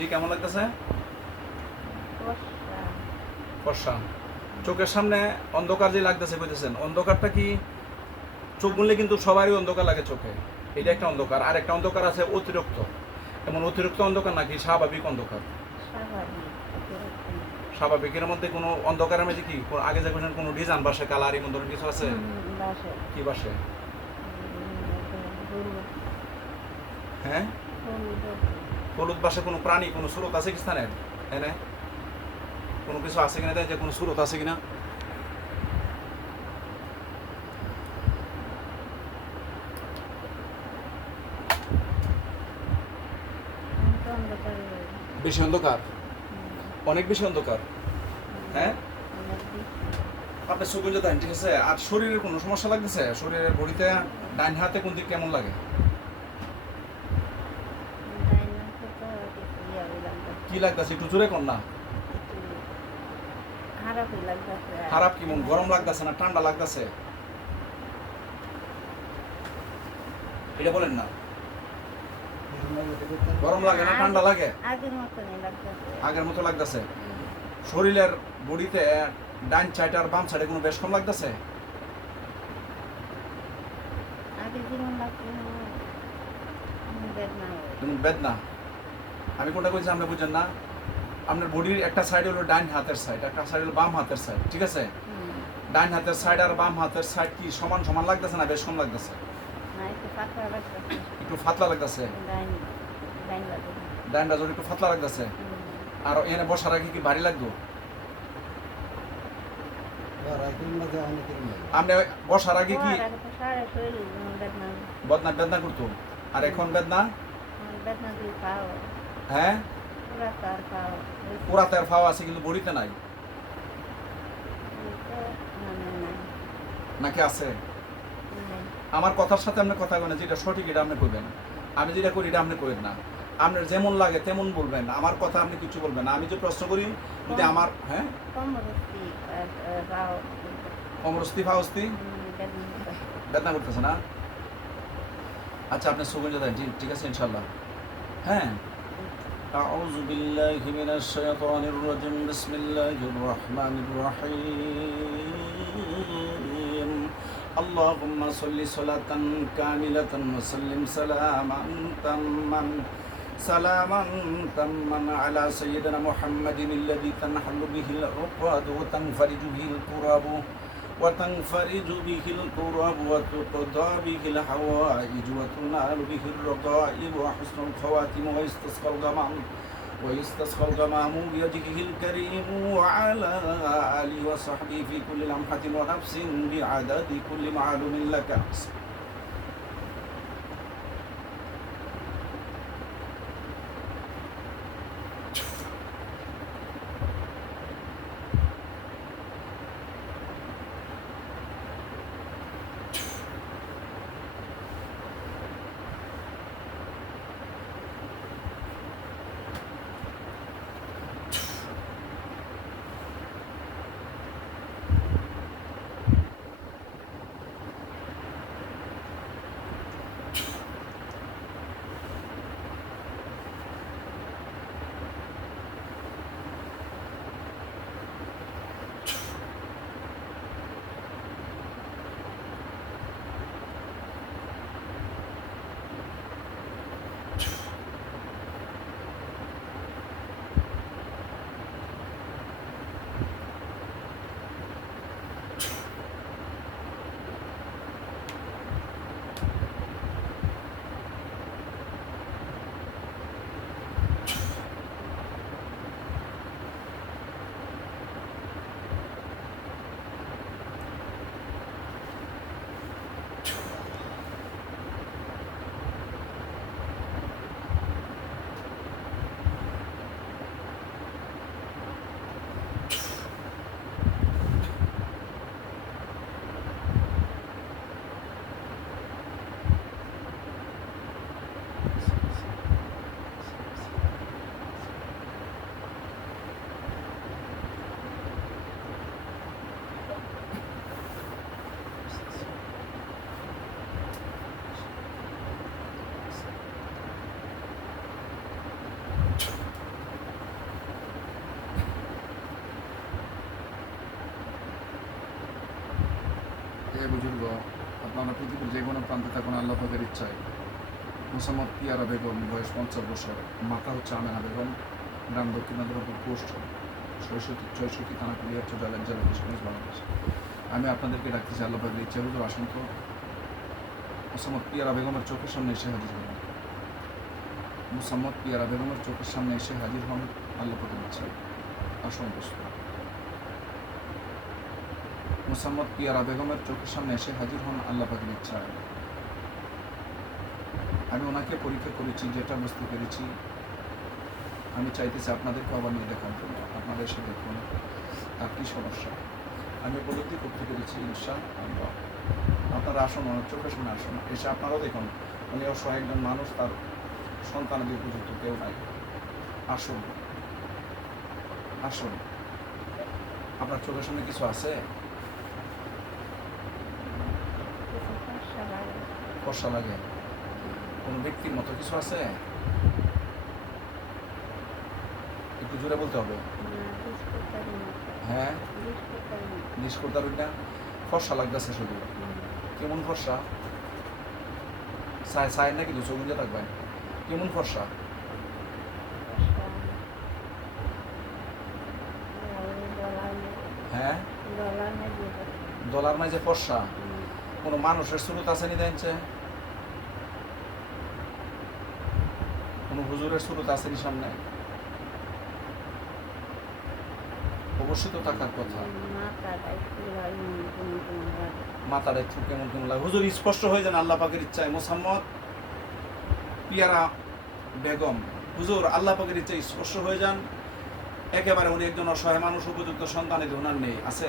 জি, কেমন লাগতেছে? ফর্সা। ফর্সা। চোখের সামনে অন্ধকার যে লাগতেছে কইতেছেন, অন্ধকারটা কি চোখ গুনলে কিন্তু সবারই অন্ধকার লাগে চোখে। এটা একটা অন্ধকার, আর একটা অন্ধকার আছে অতিরিক্ত। এমন অতিরিক্ত অন্ধকার নাকি স্বাভাবিক অন্ধকার? স্বাভাবিক, অতিরিক্ত না। স্বাভাবিকের মধ্যে কোনো অন্ধকারের মধ্যে কি আগে যে কোনো ডিজাইন বাসে, কালার এমন ধরনের কিছু আছে? বাসে। কি বাসে? হলুদ। হ্যাঁ, হলুদ। হলুদ বাসে কোনো প্রাণী, কোনো স্রোত আছে কি স্থানের? হ্যাঁ, কোনো কিছু আছে কিনা, যে কোনো স্রোত আছে কিনা? অন্ধকার। বেশি অন্ধকার, অনেক বেশি অন্ধকার। হ্যাঁ, অনেক বেশি। আপনি চোখে যে দেন, ঠিক আছে। আর শরীরের কোনো সমস্যা লাগতেছে? শরীরের বডিতে ডাইন হাতে কোন দিক কেমন লাগে? ডাইনাতে তো কিছু ইয়ারই লাগতেছে। কি লাগতেছে একটু জোরে কর না। খারাপই লাগতেছে। খারাপ কি, মন গরম লাগতেছে না ঠান্ডা লাগতেছে? এটা বলেন না। গরম লাগে না ঠান্ডা লাগে? আগের মতনই লাগতেছে। আগের মতো লাগতেছে। শরীরের বডিতে ডাইন সাইড আর বাম সাইডে কোনো বেশ কম লাগতেছে? আগে যেমন লাগতো বেদনা হয়। যেমন বেদনা। আমি কোনটা কইছি আপনি বুঝেন না? আপনার বডির একটা সাইড হলো ডাইন হাতের সাইড, একটা সাইড হলো বাম হাতের সাইড, ঠিক আছে? ডাইন হাতের সাইড আর বাম হাতের সাইড কি সমান সমান লাগতেছে না বেশ কম লাগতেছে? না, একটু পাতলা লাগতেছে। একটু ফাতলা লাগতেছে। ডাইন লাগে। ডাইনটা যদি একটু ফাতলা লাগতেছে। আর এখানে বসার আগে কি ভারী লাগতো? আপনি বসার আগে কি সারা শরীর বেদনা। বেদনা বেদনা করতো? আর এখন বেদনা? বেদনা দিয়ে পাও। হ্যাঁ, পুরা তার পাও। পুরাতে আর ফাওয়া আছে কিন্তু বডিতে নাই, মানে নাই। নাকি আছে? নাই। আমার কথার সাথে আপনি কথা বলেন, যেটা সঠিক এটা আপনি কইবেন। আমি যেটা করি এটা আপনি করেন না। আপনার যেমন লাগে তেমন বলবেন, আমার কথা আপনি কিছু বলবেন না। আমি যে প্রশ্ন করি যদি আমার হ্যাঁ কমরস্তি পাও। অমরস্তি ফাওস্তি বেদনা। বেদনা করতেছে না? আচ্ছা, আপনি সুগঞ্জ দেন, ঠিক আছে ইনশাল্লাহ। হ্যাঁ, أعوذ بالله من الشيطان الرجيم بسم الله الرحمن الرحيم اللهم صل صلاة كاملة وسلم سلاما تاما على سيدنا محمد الذي تنحل به العقد وتنفرج به الكرب وتقضى به الحوائج وتنال به الرغائب وحسن الخواتم ويستسقى الغمام بوجهه الكريم وعلى آله وصحبه في كل لمحة ونفس بعدد كل معلوم لك. হে বুজুর্গ, আপনারা পৃথিবীর যে কোনো প্রান্তে থাকুন, আল্লাহ পাকের ইচ্ছায় মোসাম্মদ পিয়ারা বেগম, বয়স 50 বছর, মাতা হচ্ছে আমেনা বেগম, গ্রাম দক্ষিণ মেদিনীপুর, পোস্ট 64 থানা কুলিয়ার জেলা কিশোরগঞ্জ, বাংলাদেশ। আমি আপনাদেরকে ডাকতেছি আল্লাহ পাকের ইচ্ছা। হুজুর আসুন তো, মোসাম্মদ পিয়ারা বেগমের চোখের সামনে এসে হাজির হন। মোসাম্মদ পিয়ারা বেগমের চোখের সামনে এসে হাজির হন আল্লাহ পাকের ইচ্ছায়। আসুন দোস্ত। মোসাম্মদ পিয়ারা বেগমের চোখের সামনে এসে হাজির হন আল্লাহ পাকের ইচ্ছায়। আমি ওনাকে পরীক্ষা করেছি, যেটা বুঝতে পেরেছি আমি চাইতেছি আপনাদেরকে আবার নিয়ে দেখার জন্য। আপনারা এসে দেখুন তার কী সমস্যা। আমি উপলব্ধি করতে পেরেছি ইনশাআল্লাহ। আপনারা আসুন, ওনার চোখের সামনে আসুন, এসে আপনারাও দেখুন উনি অসহায় একজন মানুষ, তার সন্তানাদি উপযুক্ত কেউ নাই। আসুন আসুন, আপনার চোখের সামনে কিছু আছে? কিছু ফর্সা লাগে। ফর্সা লাগে? কোনো ব্যক্তির মতো কিছু আছে? একটু জোরে বলতে হবে। বিস্কুটারি মতো। হ্যাঁ, বিস্কুটারি মতো। জিজ্ঞেস করতে পারবেন না? ফর্সা লাগতেছে শুধু। কেমন ফর্সা? সাইড নাকি দুশো গুঞ্জে থাকবেন? কেমন ফর্সা? ফর্সা। ওই হ্যাঁ, ডলার নেবে। ডলার নাই যে ফর্সা? কোনো মানুষের স্রোত আছে নি দেখছে? কোনো হুজুরের স্রোত আছে নি সামনে? অবশ্যই তো থাকার কথা। মাথাটা একটু লাগে। মাথাটা একটু কেমন কেমন লাগে। হুজুর স্পষ্ট হয়ে যান আল্লাহ পাকের ইচ্ছায়। মোসাম্মদ পিয়ারা বেগম, হুজুর আল্লাহ পাকের ইচ্ছায় স্পষ্ট হয়ে যান। একেবারে উনি একজন অসহায় মানুষ, উপযুক্ত সন্তান ওনার নেই। আছে?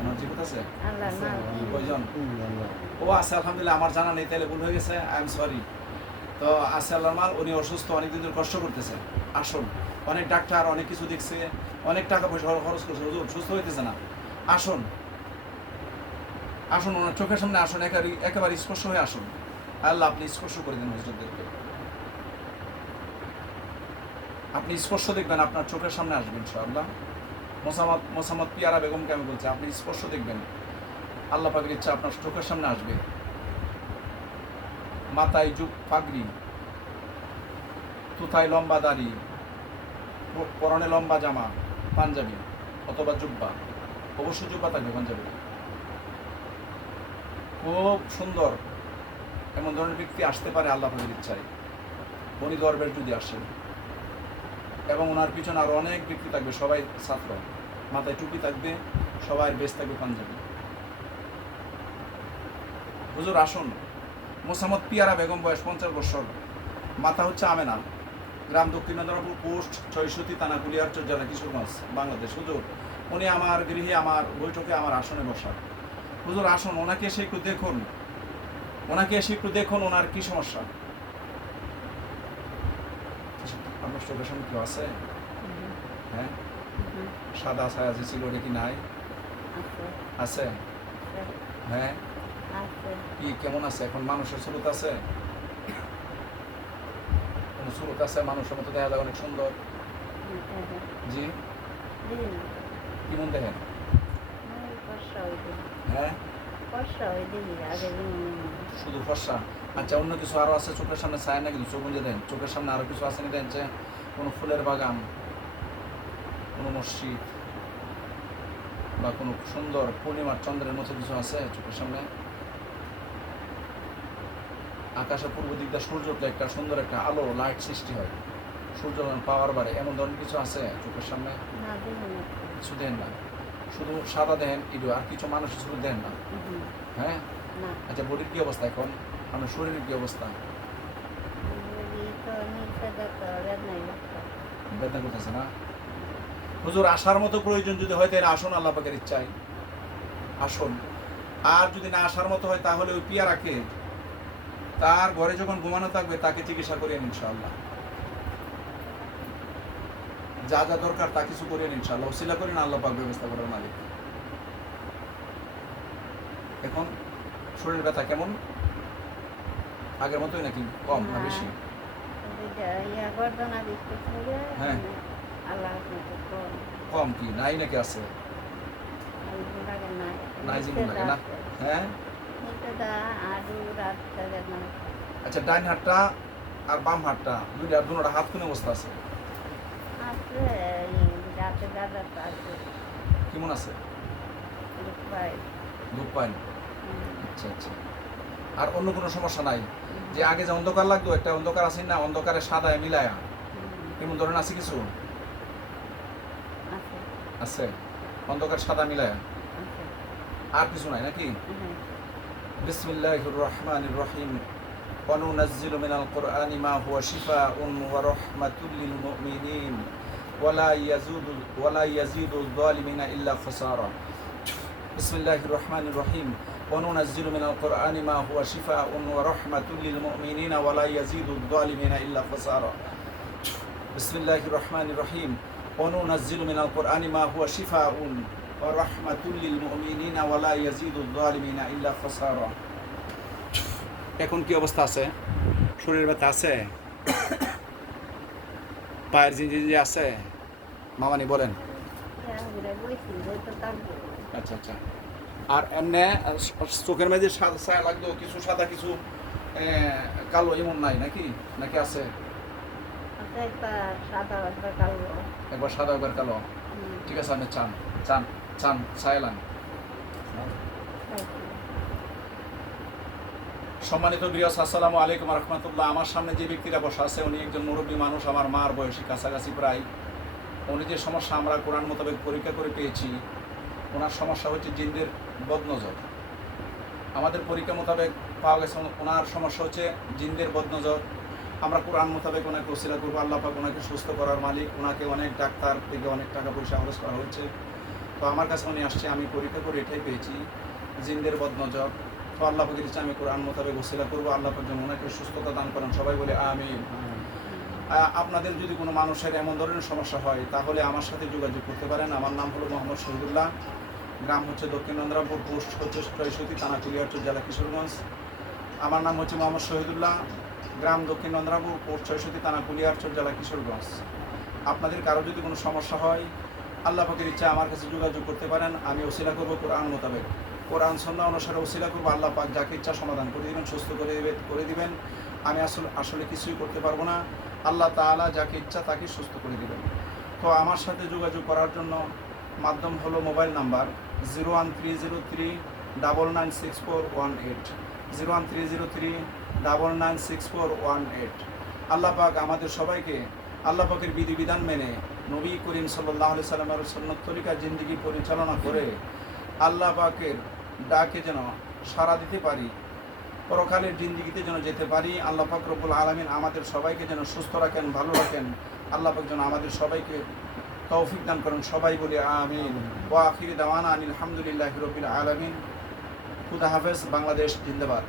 ওনার জীবিত আছে? আল্লাহ না কয়জন? ও আছে, আলহামদুলিল্লাহ। আমার জানা নেই, তাহলে ভুল হয়ে গেছে, আই এম সরি। তো আছে আল্লাহর মাল, উনি অসুস্থ, অনেকদিন ধরে কষ্ট করতেছে। আসুন, অনেক ডাক্তার অনেক কিছু দেখছে, অনেক টাকা পয়সা খরচ করছে, হুজুর সুস্থ হইতেছে না। আসুন আসুন, ওনার চোখের সামনে আসুন, একেবারে স্পর্শ হয়ে আসুন। আল্লাহ আপনি স্পর্শ করে দিন হুজুরদেরকে। আপনি স্পর্শ দেখবেন, আপনার চোখের সামনে আসবেন ইনশাআল্লাহ। মোসাম্মদ পিয়ারা বেগমকে আমি বলছি, আপনি স্পর্শ দেখবেন, আল্লাহ পাকের ইচ্ছা আপনার চোখের সামনে আসবে। মাথায় পাগড়ি, তুথায় লম্বা দাড়ি, পরনে লম্বা জামা, পাঞ্জাবি অথবা জুব্বা, অবশ্যই জুব্বা থাকবে, পাঞ্জাবি। খুব সুন্দর এমন ধরনের ব্যক্তি আসতে পারে আল্লাহ পাকের ইচ্ছায়, উনি দরবেশ যদি আসেন। এবং ওনার পিছনে আরো অনেক ব্যক্তি থাকবে, সবাই ছাত্র, মাথায় টুপি থাকবে, সবাই বেশ থাকবে পাঞ্জাবি। হুজুর আসুন। মোসাম্মদ পিয়ারা বেগম, বয়স 50 বছর, মাতা হচ্ছে আমেনা, গ্রাম দক্ষিণ মেদিনীপুর, পোস্ট 64 থানা কুলিয়ার জেলা কিশোরগঞ্জ, বাংলাদেশ। হুজুর উনি আমার গৃহে, আমার বৈঠকে, আমার আসনে বসা। হুজুর আসুন, ওনাকে এসে একটু দেখুন, ওনাকে এসে একটু দেখুন ওনার কি সমস্যা। আপনার চোখের সামনে কেউ আছে? হ্যাঁ, সাদা ছায়া যে ছিল ওটা কি নাই? আছে? হ্যাঁ, কি কেমন আছে এখন? মানুষের স্রোত আছে? কোন স্রোত আছে? মানুষের মতো দেখা যায়, অনেক সুন্দর। জি, কেমন দেখেন? হ্যাঁ, শুধু ফর্সা? আচ্ছা, অন্য কিছু আরো আছে চোখের সামনে? ছায়া নাকি চোখ বুঝে দেন? চোখের সামনে আরো কিছু আছে নি দেন? যে কোনো ফুলের বাগান, কোনো মসজিদ, বা কোনো সুন্দর পূর্ণিমার চন্দ্রের মতো কিছু আছে চোখের সামনে? আকাশে পূর্ব দিক দিয়ে সূর্য উঠলে একটা সুন্দর একটা আলো, লাইট সৃষ্টি হয়, সূর্য পাওয়ার বাড়ে, এমন ধরনের কিছু আছে চোখের সামনে? কিছু দেন না, শুধু সাদা দেন ইডু, আর কিছু মানুষের শুধু দেন না? হ্যাঁ, আচ্ছা, বডির কি অবস্থা এখন? আপনার শরীরের কি অবস্থা? বেদনা করতেছে না? হুজুর আসার মতো প্রয়োজন যদি হয় তাহলে আসুন আল্লাহ পাকের ইচ্ছায়, আসুন। আর যদি না আসার মতো হয় তাহলে ওই পিয়ারাকে তার ঘরে যখন ঘুমানো থাকবে তাকে চিকিৎসা করিয়ে ইনশাআল্লাহ। যা যা দরকার তা কিছু করিয়ে ইনশাআল্লাহ, ওসিলা করেন, আল্লাহ পাক ব্যবস্থা করার মালিক। এখন শরীর ব্যথা কেমন? আগের মতোই নাকি কম না বেশি? হ্যাঁ, কম কি নাই নাকি আছে? নাই জীবন লাগে না হ্যাঁ মুর্তদা আলু রাস্তা যেমন আচ্ছা ডাইন হাতটা আর বাম হাতটা দুটোটা হাত কোন অবস্থা আছে আছে রাতে দাদা আছে কেমন আছে পাই দুঃখ পান আচ্ছা আচ্ছা আর অন্য কোনো সমস্যা নাই যে আগে যে অন্ধকার লাগতো একটা অন্ধকার আছে না অন্ধকারে সাদায় মিলায়া এমন ধরেন আছে কিছু আছে আছে অন্ধকার সাদা মিলায়া আছে আর কিছু নাই নাকি বিসমিল্লাহির রহমানির রহিম وننزل من القرآن ما هو شفاء ورحمة للمؤمنين ولا يزيد الظالمين إلا خسارا بسم الله الرحمن الرحيم وننزل من القرآن ما هو شفاء ورحمة للمؤمنين ولا يزيد الظالمين إلا خسارا بسم الله الرحمن الرحيم وننزل من القرآن ما هو شفاء ورحمة للمؤمنين ولا يزيد الظالمين إلا خسارا এখন কি অবস্থা আছে শরীর ব্যথা আছে পায়ের জিঞ্জি আছে মামানি বলেন আচ্ছা আচ্ছা আর এমনি চোখের মধ্যে ছায়া লাগতো কিছু সাদা কিছু কালো এমন নাই নাকি নাকি আছে একবার সাদা একবার কালো ঠিক আছে আপনি চান চান চান ছায়া লান সম্মানিত বিয়াস আসসালামু আলাইকুম রহমতুল্লাহ আমার সামনে যে ব্যক্তিরা বসা আছে উনি একজন মুরব্বী মানুষ আমার মার বয়সী কাছাকাছি প্রায় উনি যে সমস্যা আমরা কোরআন মোতাবেক পরীক্ষা করে পেয়েছি ওনার সমস্যা হচ্ছে জিনদের বদনজর আমাদের পরীক্ষা মোতাবেক পাওয়া গেছে ওনার সমস্যা হচ্ছে জিনদের বদনজর আমরা কোরআন মোতাবেক ওনাকে ওসিলা করবো আল্লাহ পাক ওনাকে সুস্থ করার মালিক ওনাকে অনেক ডাক্তার থেকে অনেক টাকা পয়সা খরচ করা হচ্ছে তো আমার কাছে উনি আসছে আমি পরীক্ষা করে এটাই পেয়েছি জিনদের বদনজর তো আল্লাহ পাকের ইচ্ছা আমি কোরআন মোতাবেক ওসিলা করবো আল্লাহ পাক যেন ওনাকে সুস্থতা দান করেন সবাই বলে আমিন আপনাদের যদি কোনো মানুষের এমন ধরনের সমস্যা হয় তাহলে আমার সাথে যোগাযোগ করতে পারেন আমার নাম হলো মোহাম্মদ শহীদুল্লাহ গ্রাম হচ্ছে দক্ষিণ নন্দ্রাপুর পোস্ট হচ্ছে ৬৩ থানা কুলিয়ারচর জেলা কিশোরগঞ্জ আমার নাম হচ্ছে মোহাম্মদ শহীদুল্লাহ গ্রাম দক্ষিণ নন্দ্রাপুর পোস্ট ৬৩ থানা কুলিয়ারচর জেলা কিশোরগঞ্জ আপনাদের কারো যদি কোনো সমস্যা হয় আল্লাহ পাকের ইচ্ছা আমার কাছে যোগাযোগ করতে পারেন আমি ওসিলা করবো কোরআন মোতাবেক কোরআন সুন্নাহ অনুসারে ওসিলা করবো আল্লাহ পাক যাকে ইচ্ছা সমাধান করে দিবেন সুস্থ করে দিবেন আমি আসলে কিছুই করতে পারবো না আল্লাহ তাআলা যাকে ইচ্ছা তাকে সুস্থ করে দিবেন তো আমার সাথে যোগাযোগ করার জন্য মাধ্যম হলো মোবাইল নাম্বার 01303996418 01303996418 আল্লাহ পাক আমাদের সবাইকে আল্লাহ পাকের বিধিবিধান মেনে নবী করিম সাল্লাল্লাহু আলাইহি সাল্লামের সুন্নাত তরিকা জিন্দেগি পরিচালনা করে আল্লাহ পাকের ডাকে যেন সাড়া দিতে পারি পরকালের জিন্দেগিতে যেন যেতে পারি আল্লাহ পাক রব্বুল আলামিন আমাদের সবাইকে যেন সুস্থ রাখেন ভালো রাখেন আল্লাহ পাক যেন আমাদের সবাইকে তৌফিক দান করেন সবাই বলে আমিন ওয়া আখিরি দাওয়ানা আলহামদুলিল্লাহি রাব্বিল আলামিন খুদা হাফেজ বাংলাদেশ জিন্দাবাদ